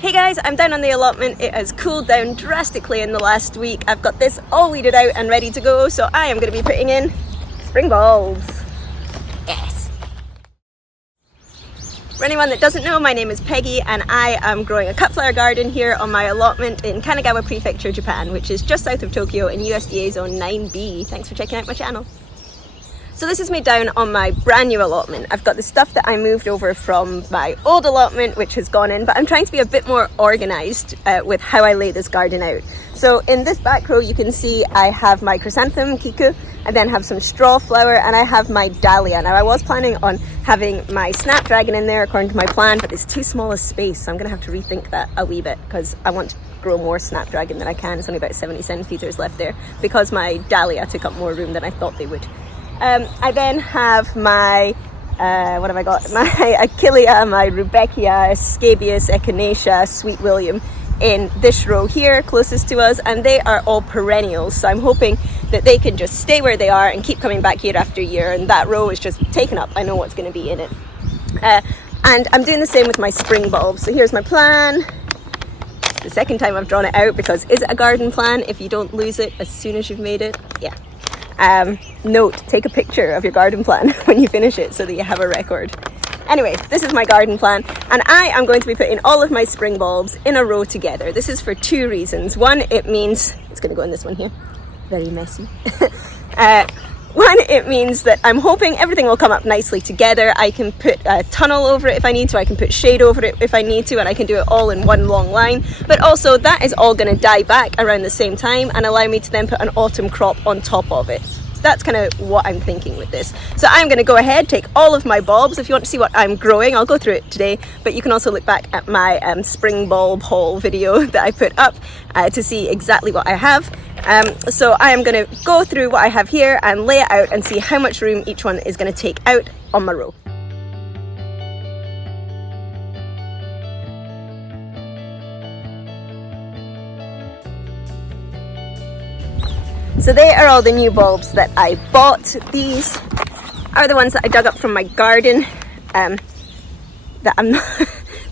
Hey guys, I'm down on the allotment. It has cooled down drastically in the last week. I've got this all weeded out and ready to go, so I am going to be putting in spring bulbs. Yes! For anyone that doesn't know, my name is Peggy and I am growing a cut flower garden here on my allotment in Kanagawa Prefecture, Japan, which is just south of Tokyo in USDA Zone 9B. Thanks for checking out my channel. So this is me down on my brand new allotment. I've got the stuff that I moved over from my old allotment, which has gone in, but I'm trying to be a bit more organized with how I lay this garden out. So in this back row, you can see I have my chrysanthemum kiku, I then have some straw flower, and I have my dahlia. Now I was planning on having my snapdragon in there according to my plan, but it's too small a space, so I'm gonna have to rethink that a wee bit because I want to grow more snapdragon than I can. It's only about 70 centimeters left there because my dahlia took up more room than I thought they would. I then have my, what have I got? My achillea, my rudbeckia, scabious, echinacea, sweet william in this row here closest to us, and they are all perennials, so I'm hoping that they can just stay where they are and keep coming back year after year, and that row is just taken up. I know what's going to be in it. And I'm doing the same with my spring bulbs. So here's my plan. The second time I've drawn it out because is it a garden plan if you don't lose it as soon as you've made it? Yeah. Note, take a picture of your garden plan when you finish it so that you have a record. Anyway, this is my garden plan, and I am going to be putting all of my spring bulbs in a row together. This is for two reasons. One, it means, it's going to go in this one here, very messy. One, it means that I'm hoping everything will come up nicely together. I can put a tunnel over it if I need to, I can put shade over it if I need to, and I can do it all in one long line. But also that is all going to die back around the same time and allow me to then put an autumn crop on top of it. So that's kind of what I'm thinking with this. So I'm going to go ahead, take all of my bulbs. If you want to see what I'm growing, I'll go through it today, but you can also look back at my spring bulb haul video that I put up to see exactly what I have. So I am going to go through what I have here and lay it out and see how much room each one is going to take out on my row. So they are all the new bulbs that I bought. These are the ones that I dug up from my garden. That I'm not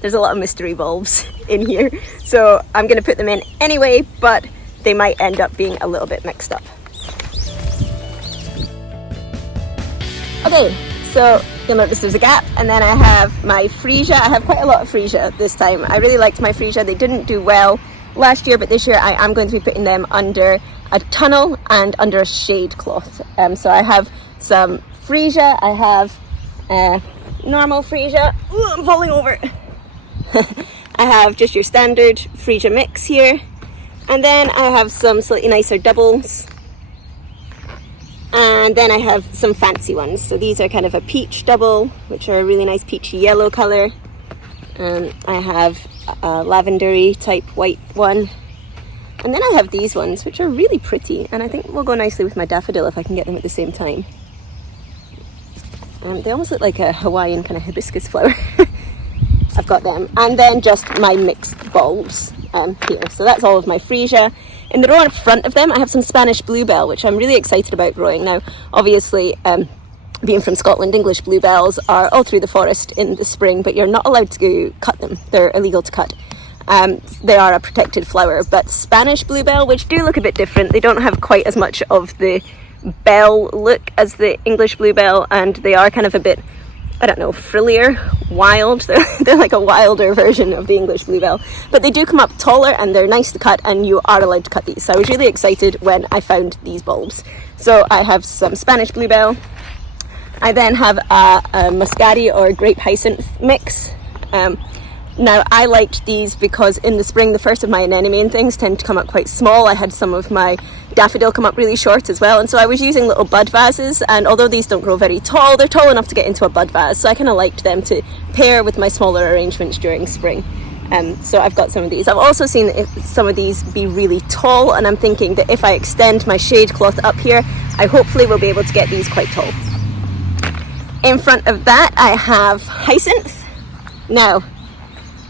there's a lot of mystery bulbs in here, so I'm going to put them in anyway, but they might end up being a little bit mixed up. Okay, so you'll notice there's a gap, and then I have my Freesia. I have quite a lot of Freesia this time. I really liked my Freesia. They didn't do well last year, but this year I am going to be putting them under a tunnel and under a shade cloth. So I have some Freesia. I have normal Freesia. Ooh, I'm falling over. I have just your standard Freesia mix here. And then I have some slightly nicer doubles. And then I have some fancy ones. So these are kind of a peach double, which are a really nice peachy yellow colour. I have a lavendery type white one. And then I have these ones, which are really pretty. And I think will go nicely with my daffodil if I can get them at the same time. They almost look like a Hawaiian kind of hibiscus flower. I've got them. And then just my mixed bulbs here. So that's all of my Freesia. In the row in front of them, I have some Spanish bluebell, which I'm really excited about growing. Now, obviously, being from Scotland, English bluebells are all through the forest in the spring, but you're not allowed to cut them. They're illegal to cut. They are a protected flower, but Spanish bluebell, which do look a bit different, they don't have quite as much of the bell look as the English bluebell, and they are kind of a bit, I don't know, frillier, wild. They're like a wilder version of the English bluebell, but they do come up taller and they're nice to cut, and you are allowed to cut these. So I was really excited when I found these bulbs. So I have some Spanish bluebell. I then have a muscari or grape hyacinth mix. Now I liked these because in the spring the first of my anemone and things tend to come up quite small. I had some of my daffodil come up really short as well, and so I was using little bud vases, and although these don't grow very tall, they're tall enough to get into a bud vase, so I kind of liked them to pair with my smaller arrangements during spring. So I've got some of these. I've also seen some of these be really tall, and I'm thinking that if I extend my shade cloth up here, I hopefully will be able to get these quite tall. In front of that I have hyacinth. Now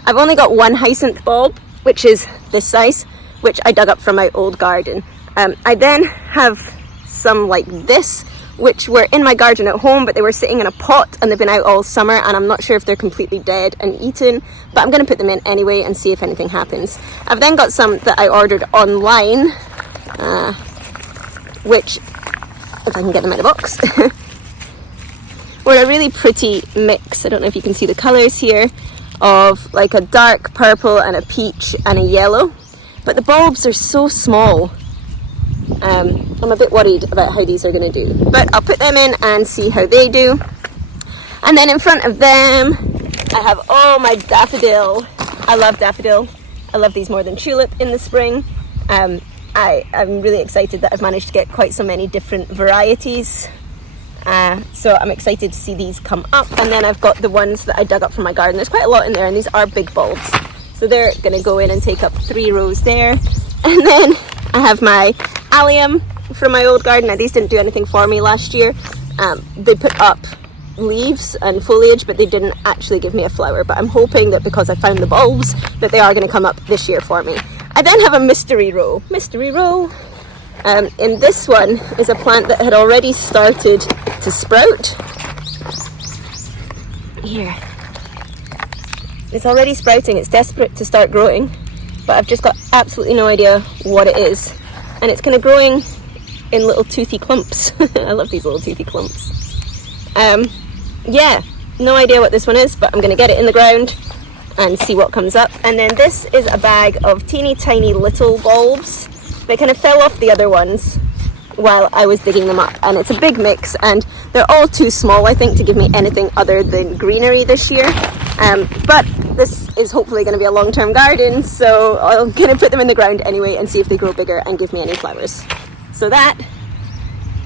I've only got one hyacinth bulb, which is this size, which I dug up from my old garden. I then have some like this, which were in my garden at home, but they were sitting in a pot and they've been out all summer, and I'm not sure if they're completely dead and eaten, but I'm going to put them in anyway and see if anything happens. I've then got some that I ordered online, which, if I can get them out of the box, were a really pretty mix. I don't know if you can see the colours here, of like a dark purple and a peach and a yellow, but the bulbs are so small. I'm a bit worried about how these are going to do, but I'll put them in and see how they do. And then in front of them I have my daffodil. I love daffodil. I love these more than tulip in the spring. I'm really excited that I've managed to get quite so many different varieties, so I'm excited to see these come up. And then I've got the ones that I dug up from my garden. There's quite a lot in there, and these are big bulbs, so they're going to go in and take up 3 rows there. And then I have my allium from my old garden. Now, these didn't do anything for me last year. They put up leaves and foliage, but they didn't actually give me a flower. But I'm hoping that because I found the bulbs, that they are going to come up this year for me. I then have a mystery row. In this one is a plant that had already started to sprout. Here. It's already sprouting. It's desperate to start growing, but I've just got absolutely no idea what it is. And it's kind of growing in little toothy clumps. I love these little toothy clumps. Yeah, no idea what this one is, but I'm going to get it in the ground and see what comes up. And then this is a bag of teeny tiny little bulbs. They kind of fell off the other ones while I was digging them up, and it's a big mix, and they're all too small, I think, to give me anything other than greenery this year. But this is hopefully going to be a long-term garden, so I'm going to put them in the ground anyway and see if they grow bigger and give me any flowers. So that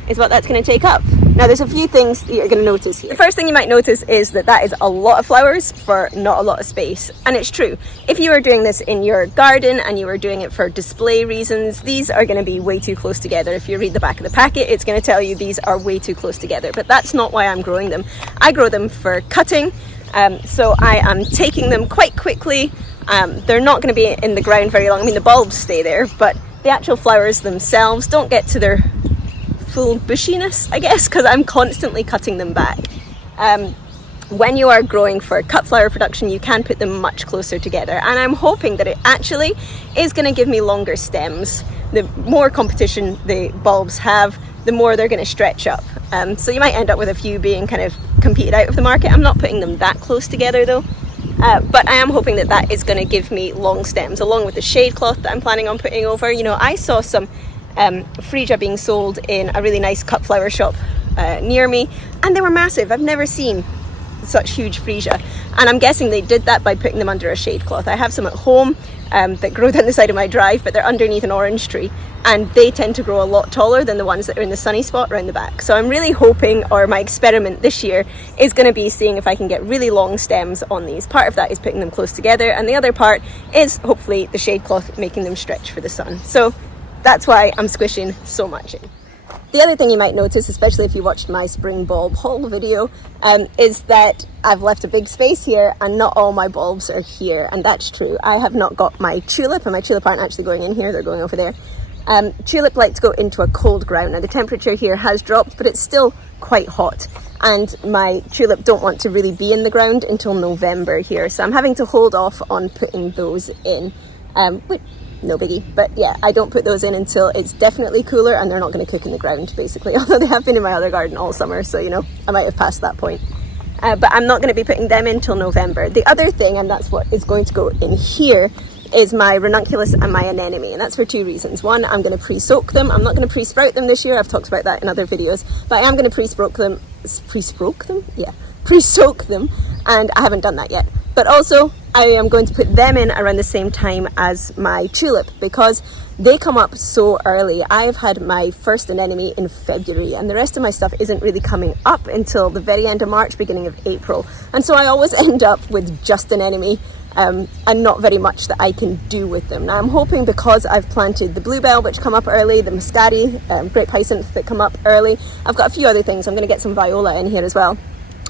is what that's going to take up. Now, there's a few things that you're going to notice here. The first thing you might notice is that is a lot of flowers for not a lot of space. And it's true. If you are doing this in your garden and you are doing it for display reasons, these are going to be way too close together. If you read the back of the packet, it's going to tell you these are way too close together. But that's not why I'm growing them. I grow them for cutting. So I am taking them quite quickly. They're not going to be in the ground very long. I mean, the bulbs stay there, but the actual flowers themselves don't get to their full bushiness, I guess, because I'm constantly cutting them back. When you are growing for cut flower production, you can put them much closer together, and I'm hoping that it actually is going to give me longer stems. The more competition the bulbs have, the more they're going to stretch up. So you might end up with a few being kind of competed out of the market. I'm not putting them that close together though, but I am hoping that is going to give me long stems, along with the shade cloth that I'm planning on putting over. You know, I saw some Freesia being sold in a really nice cut flower shop near me, and they were massive. I've never seen such huge Freesia, and I'm guessing they did that by putting them under a shade cloth. I have some at home that grow down the side of my drive, but they're underneath an orange tree, and they tend to grow a lot taller than the ones that are in the sunny spot around the back. So I'm really hoping, or my experiment this year is going to be seeing if I can get really long stems on these. Part of that is putting them close together, and the other part is hopefully the shade cloth making them stretch for the sun. So that's why I'm squishing so much in. The other thing you might notice, especially if you watched my spring bulb haul video, is that I've left a big space here and not all my bulbs are here, and that's true. I have not got my tulip, and my tulip aren't actually going in here, they're going over there. Tulip like to go into a cold ground. Now the temperature here has dropped, but it's still quite hot, and my tulip don't want to really be in the ground until November here, so I'm having to hold off on putting those in. No biggie, but yeah, I don't put those in until it's definitely cooler, and they're not going to cook in the ground basically, although they have been in my other garden all summer, so you know, I might have passed that point. But I'm not going to be putting them in till November. The other thing, and that's what is going to go in here, is my ranunculus and my anemone, and that's for 2 reasons. One, I'm going to pre-soak them. I'm not going to pre-sprout them this year. I've talked about that in other videos, but I am going to pre-soak them, and I haven't done that yet. But also, I am going to put them in around the same time as my tulip, because they come up so early. I've had my first anemone in February, and the rest of my stuff isn't really coming up until the very end of March, beginning of April. And so I always end up with just an anemone, and not very much that I can do with them. Now I'm hoping, because I've planted the bluebell, which come up early, the muscari, grape hyacinth that come up early. I've got a few other things. I'm going to get some viola in here as well.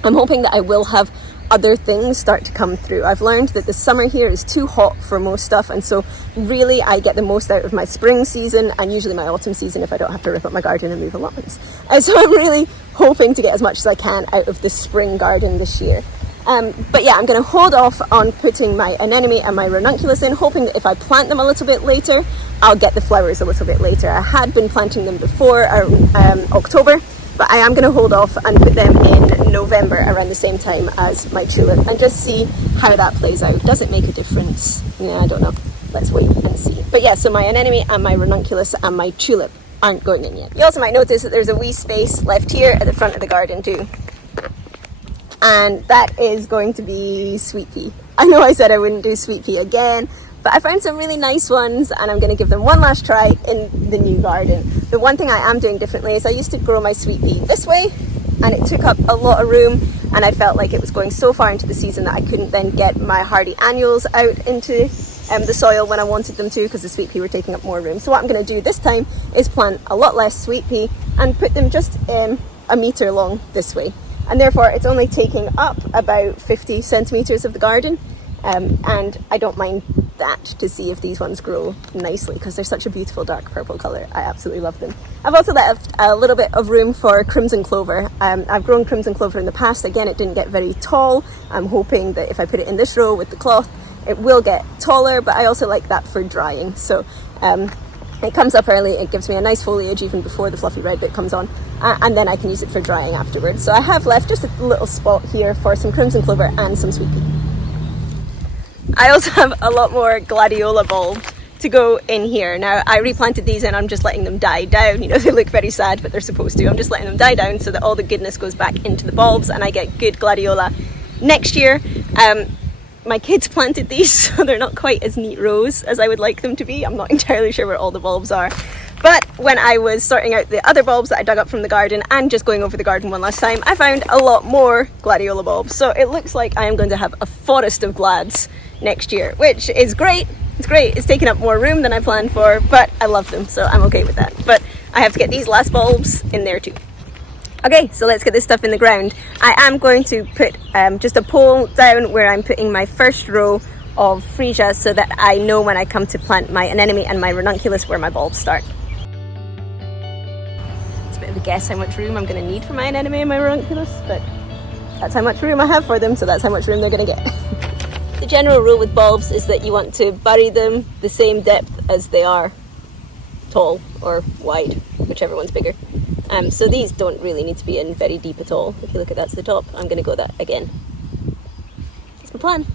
I'm hoping that I will have other things start to come through. I've learned that the summer here is too hot for most stuff, and so really I get the most out of my spring season and usually my autumn season if I don't have to rip up my garden and move allotments. So I'm really hoping to get as much as I can out of the spring garden this year. But yeah, I'm going to hold off on putting my anemone and my ranunculus in, hoping that if I plant them a little bit later, I'll get the flowers a little bit later. I had been planting them before October, but I am going to hold off and put them in November around the same time as my tulip and just see how that plays out. Does it make a difference? Yeah, I don't know. Let's wait and see. But yeah, so my anemone and my ranunculus and my tulip aren't going in yet. You also might notice that there's a wee space left here at the front of the garden too. And that is going to be sweet pea. I know I said I wouldn't do sweet pea again, but I found some really nice ones and I'm going to give them one last try in the new garden. The one thing I am doing differently is I used to grow my sweet pea this way and it took up a lot of room, and I felt like it was going so far into the season that I couldn't then get my hardy annuals out into the soil when I wanted them to, because the sweet pea were taking up more room. So what I'm going to do this time is plant a lot less sweet pea and put them just a metre long this way. And therefore it's only taking up about 50 centimetres of the garden, and I don't mind that to see if these ones grow nicely because they're such a beautiful dark purple colour. I absolutely love them. I've also left a little bit of room for crimson clover. I've grown crimson clover in the past. Again, it didn't get very tall. I'm hoping that if I put it in this row with the cloth, it will get taller, but I also like that for drying. So it comes up early, it gives me a nice foliage even before the fluffy red bit comes on, and then I can use it for drying afterwards. So I have left just a little spot here for some crimson clover and some sweet pea. I also have a lot more gladiola bulbs to go in here. Now I replanted these and I'm just letting them die down. You know, they look very sad, but they're supposed to. I'm just letting them die down so that all the goodness goes back into the bulbs and I get good gladiola next year. My kids planted these, so they're not quite as neat rows as I would like them to be. I'm not entirely sure where all the bulbs are. But when I was sorting out the other bulbs that I dug up from the garden and just going over the garden one last time, I found a lot more gladiola bulbs. So it looks like I am going to have a forest of glads next year, which is great. It's great. It's taking up more room than I planned for, but I love them, so I'm okay with that. But I have to get these last bulbs in there too. Okay, so let's get this stuff in the ground. I am going to put just a pole down where I'm putting my first row of Freesia so that I know when I come to plant my anemone and my ranunculus where my bulbs start. It's a bit of a guess how much room I'm going to need for my anemone and my ranunculus, but that's how much room I have for them, so that's how much room they're going to get. The general rule with bulbs is that you want to bury them the same depth as they are tall or wide, whichever one's bigger. So these don't really need to be in very deep at all. If you look at that's the top, I'm going to go that again. That's my plan.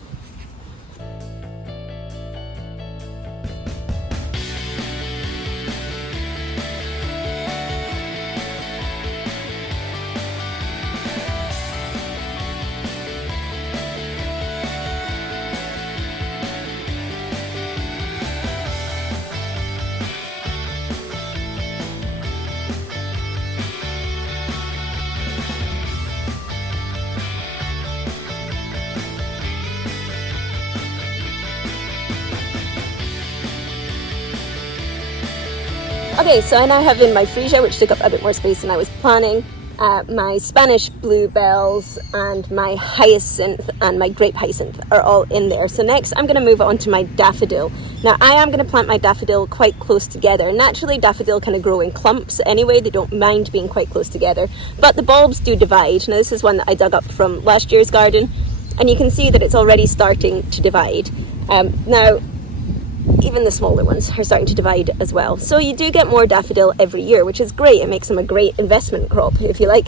Okay, so I now have in my Freesia, which took up a bit more space than I was planning, my Spanish bluebells and my hyacinth and my grape hyacinth are all in there. So next I'm going to move on to my daffodil. Now I am going to plant my daffodil quite close together. Naturally daffodil kind of grow in clumps anyway, they don't mind being quite close together, but the bulbs do divide. Now this is one that I dug up from last year's garden and you can see that it's already starting to divide. Now even the smaller ones are starting to divide as well. So you do get more daffodil every year, which is great. It makes them a great investment crop, if you like.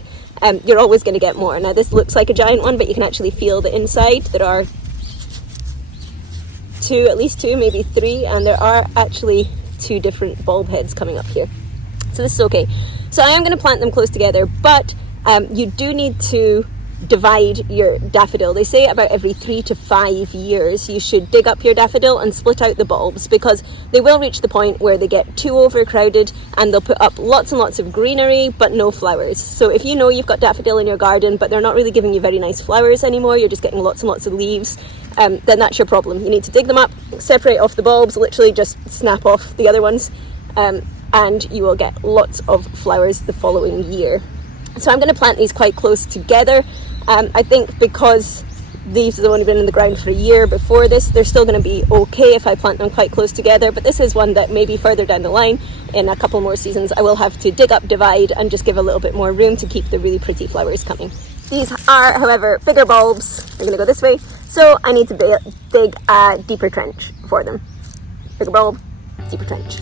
You're always going to get more. Now this looks like a giant one, but you can actually feel the inside. There are at least two, maybe three, and there are actually two different bulb heads coming up here. So this is okay. So I am going to plant them close together, but you do need to divide your daffodil. They say about every 3 to 5 years you should dig up your daffodil and split out the bulbs, because they will reach the point where they get too overcrowded and they'll put up lots and lots of greenery but no flowers. So if you know you've got daffodil in your garden but they're not really giving you very nice flowers anymore, you're just getting lots and lots of leaves, then that's your problem. You need to dig them up, separate off the bulbs, literally just snap off the other ones, and you will get lots of flowers the following year. So I'm going to plant these quite close together. I think because these have only been in the ground for a year before this, they're still going to be okay if I plant them quite close together, but this is one that maybe further down the line in a couple more seasons I will have to dig up, divide and just give a little bit more room to keep the really pretty flowers coming. These are, however, bigger bulbs. They're going to go this way, so I need to dig a deeper trench for them. Bigger bulb, deeper trench.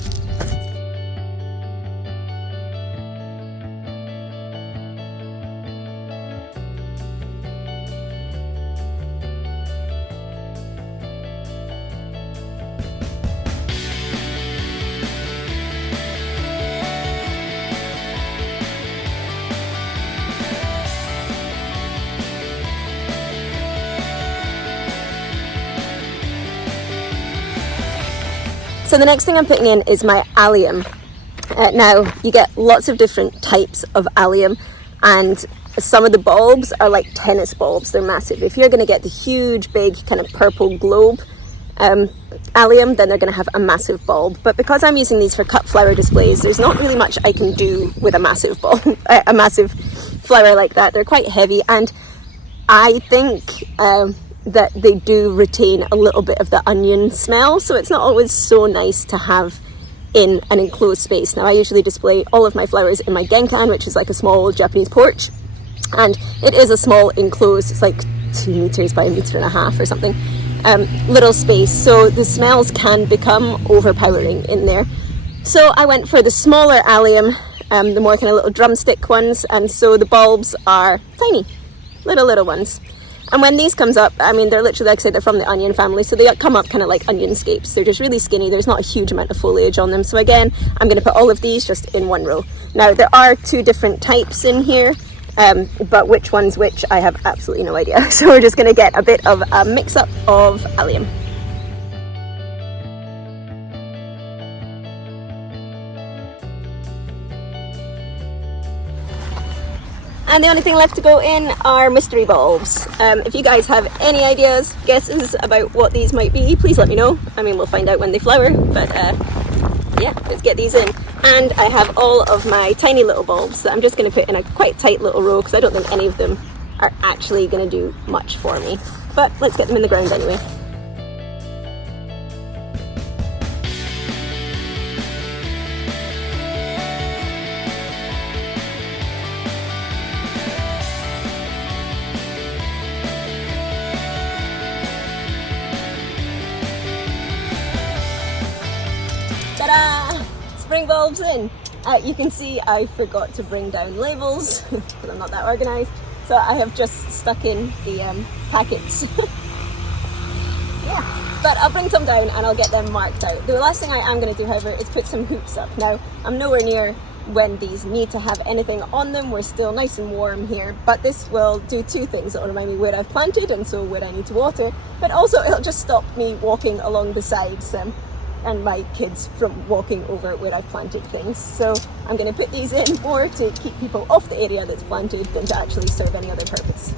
So the next thing I'm putting in is my allium. Now you get lots of different types of allium, and some of the bulbs are like tennis bulbs. They're massive. If you're going to get the huge big kind of purple globe allium, then they're going to have a massive bulb. But because I'm using these for cut flower displays, there's not really much I can do with a massive bulb, a massive flower like that. They're quite heavy, and I think that they do retain a little bit of the onion smell, so it's not always so nice to have in an enclosed space. Now I usually display all of my flowers in my genkan, which is like a small Japanese porch, and it is a small enclosed, it's like 2 meters by 1.5 meters or something, little space, so the smells can become overpowering in there. So I went for the smaller allium, the more kind of little drumstick ones, and so the bulbs are tiny, little ones. And when these comes up, I mean, they're literally, like I said, they're from the onion family, so they come up kind of like onion scapes. They're just really skinny. There's not a huge amount of foliage on them. So again, I'm going to put all of these just in one row. Now, there are 2 different types in here, but which one's which, I have absolutely no idea. So we're just going to get a bit of a mix-up of allium. And the only thing left to go in are mystery bulbs. If you guys have any ideas, guesses about what these might be, please let me know. I mean, we'll find out when they flower, but yeah, let's get these in. And I have all of my tiny little bulbs that I'm just going to put in a quite tight little row, because I don't think any of them are actually going to do much for me. But let's get them in the ground anyway. Ta-da! Spring bulbs in. You can see I forgot to bring down labels because I'm not that organised, so I have just stuck in the packets. Yeah, but I'll bring some down and I'll get them marked out. The last thing I am going to do, however, is put some hoops up. Now, I'm nowhere near when these need to have anything on them. We're still nice and warm here, but this will do 2 things. It'll remind me where I've planted and so where I need to water, but also it'll just stop me walking along the sides and my kids from walking over where I've planted things. So I'm going to put these in more to keep people off the area that's planted than to actually serve any other purpose.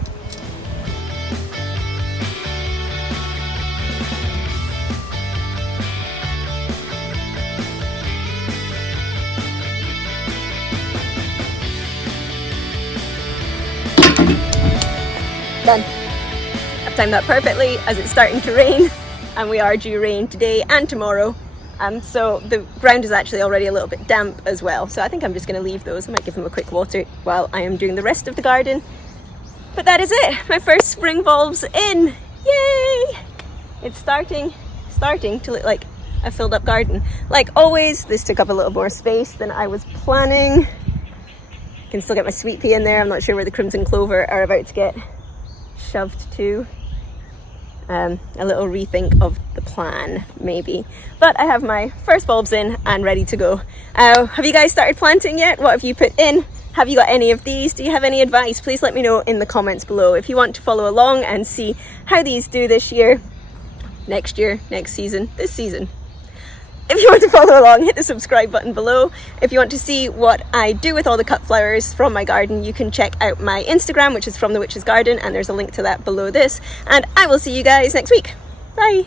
Done. I've timed that perfectly as it's starting to rain, and we are due rain today and tomorrow. So the ground is actually already a little bit damp as well, so I think I'm just going to leave those. I might give them a quick water while I am doing the rest of the garden. But that is it, my first spring bulbs in. Yay! It's starting to look like a filled up garden. Like always, this took up a little more space than I was planning. I can still get my sweet pea in there. I'm not sure where the crimson clover are about to get shoved to. A little rethink of the plan, maybe. But I have my first bulbs in and ready to go. Have you guys started planting yet? What have you put in? Have you got any of these? Do you have any advice? Please let me know in the comments below. If you want to follow along and see how these do this year, next year, next season, this season. If you want to follow along, hit the subscribe button below. If you want to see what I do with all the cut flowers from my garden, you can check out my Instagram, which is From the Witch's Garden, and there's a link to that below this. And I will see you guys next week. Bye!